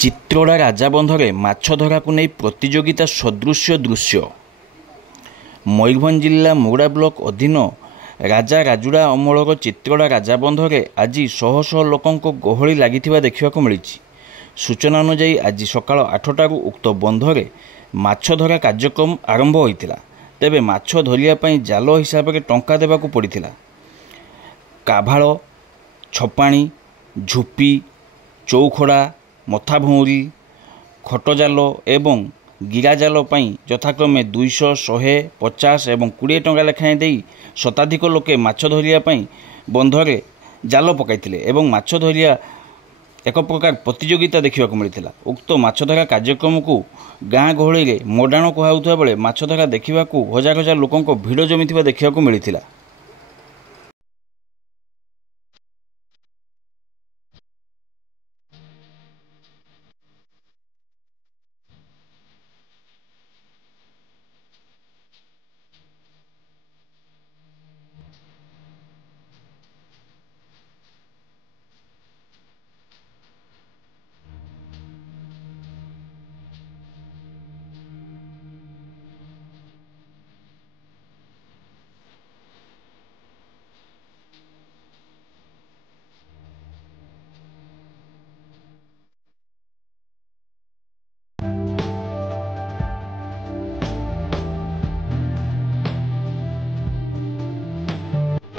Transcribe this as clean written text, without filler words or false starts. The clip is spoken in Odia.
ଚିତ୍ରଡ଼ା ରାଜାବନ୍ଧରେ ମାଛ ଧରାକୁ ନେଇ ପ୍ରତିଯୋଗିତା ସଦୃଶ୍ୟ ଦୃଶ୍ୟ। ମୟୂରଭଞ୍ଜ ଜିଲ୍ଲା ମହୁଡ଼ା ବ୍ଲକ ଅଧୀନ ରାଜା ରାଜୁଡ଼ା ଅମଳର ଚିତ୍ରଡ଼ା ରାଜାବନ୍ଧରେ ଆଜି ଶହ ଶହ ଲୋକଙ୍କ ଗହଳି ଲାଗିଥିବା ଦେଖିବାକୁ ମିଳିଛି। ସୂଚନା ଅନୁଯାୟୀ ଆଜି ସକାଳ 8ଟାରୁ ଉକ୍ତ ବନ୍ଧରେ ମାଛ ଧରା କାର୍ଯ୍ୟକ୍ରମ ଆରମ୍ଭ ହୋଇଥିଲା। ତେବେ ମାଛ ଧରିବା ପାଇଁ ଜାଲ ହିସାବରେ ଟଙ୍କା ଦେବାକୁ ପଡ଼ିଥିଲା। କାଭାଳ, ଛପାଣି, ଝୁପି, ଚୌଖଡ଼ା, ମଥାଭଉଁରୀ, ଖଟଜାଲ ଏବଂ ଗିରାଜାଲ ପାଇଁ ଯଥାକ୍ରମେ 200, 100, 50 ଏବଂ 20 ଟଙ୍କା ଲେଖାଏଁ ଦେଇ ଶତାଧିକ ଲୋକେ ମାଛ ଧରିବା ପାଇଁ ବନ୍ଧରେ ଜାଲ ପକାଇଥିଲେ ଏବଂ ମାଛ ଧରିବା ଏକ ପ୍ରକାର ପ୍ରତିଯୋଗିତା ଦେଖିବାକୁ ମିଳିଥିଲା। ଉକ୍ତ ମାଛ ଧରା କାର୍ଯ୍ୟକ୍ରମକୁ ଗାଁ ଗହଳିରେ ମଡାଣ କୁହାଯାଉଥିବା ବେଳେ ମାଛ ଧରା ଦେଖିବାକୁ ହଜାର ହଜାର ଲୋକଙ୍କ ଭିଡ଼ ଜମିଥିବା ଦେଖିବାକୁ ମିଳିଥିଲା।